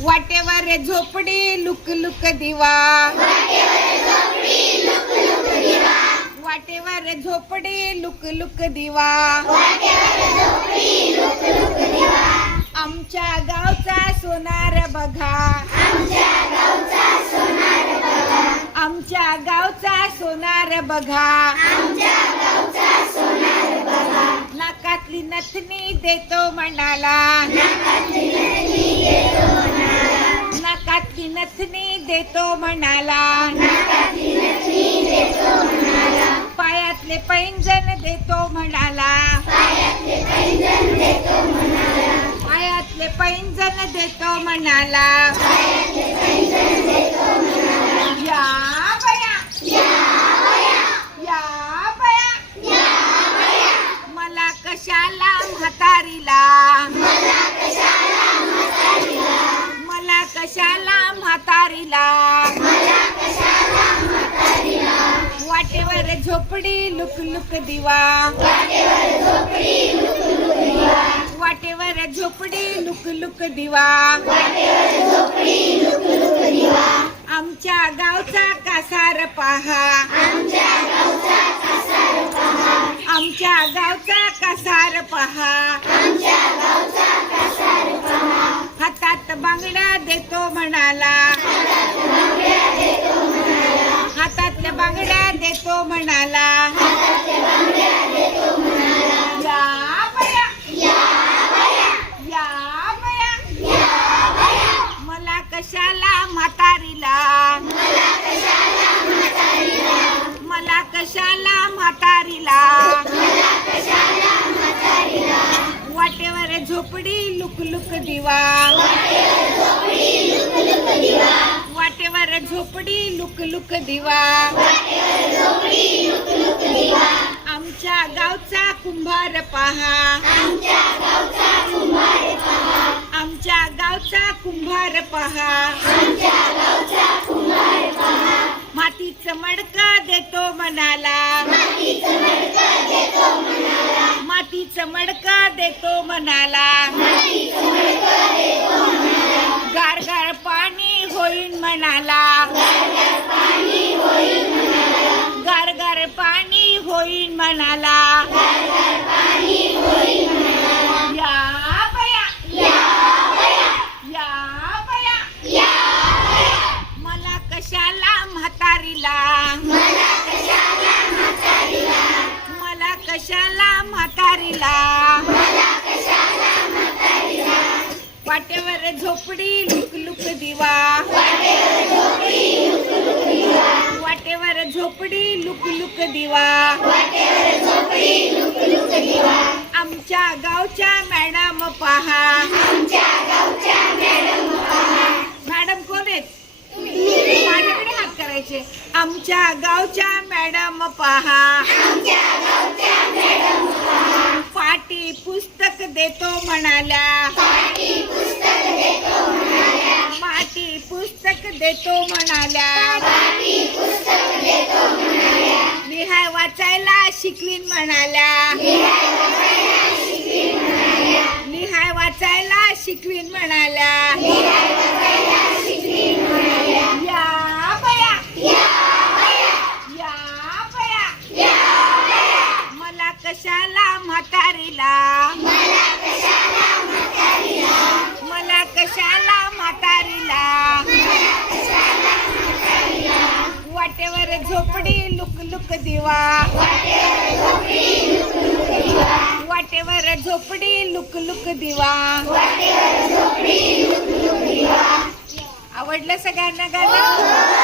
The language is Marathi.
वाटेवर झोपडी लुक लुक दिवा. वाटेवर झोपडी लुक लुक दिवा. आमच्या गावचा सोनार बघा. आमच्या गावचा सोनार बघा. नाकातली नथनी देतो म्हणाला नाकातली नथनी देतो म्हणाला. पायातले पैंजण देतो म्हणाला. पायातले पैंजण देतो म्हणाला. वाटेवर झोपडी लुक लुक दिवा. वाटेवर झोपडी लुक लुक दिवा. आमच्या गावचा कासार पहा. आमच्या गावचा कासार पहा. हातात बांगडा देतो म्हणाला. हातातल्या बांगड्या देतो म्हणाला. या बया. या बया. मला कशाला म्हातारीला? मला कशाला म्हातारीला? वाटेवर झोपडी लुक लुक दिवा. झोपडी लुक लुक दिवा. आमच्या गावचा कुंभार पहा. आमच्या गावचा कुंभार पहा. मातीच मडकं देतो म्हणाला मातीच मडकं देतो म्हणाला होईन म्हणाला. या या मला कशाला म्हातारीला? मला कशाला म्हातारीला? वाटेवर झोपडी लुक लुक दिवा वाटेवर झोपडी लुक लुक दिवा. आमच्या गावच्या मॅडम पहा. मॅडम कोण आहेत? माझ्याकडे हात करायचे. आमच्या गावच्या मॅडम पहा. पाटी पुस्तक देतो म्हणाल्या. पुस्तक देतो म्हणाल्या. लिहाय वाचायला शिकवीन म्हणाल्या. लिहाय वाचायला शिकवीन म्हणाल्या. वाटेवर झोपडी लुक लुक दिवा. वाटेवर झोपडी लुक लुक दिवा. आवडलं सगळ्यांना गाणं?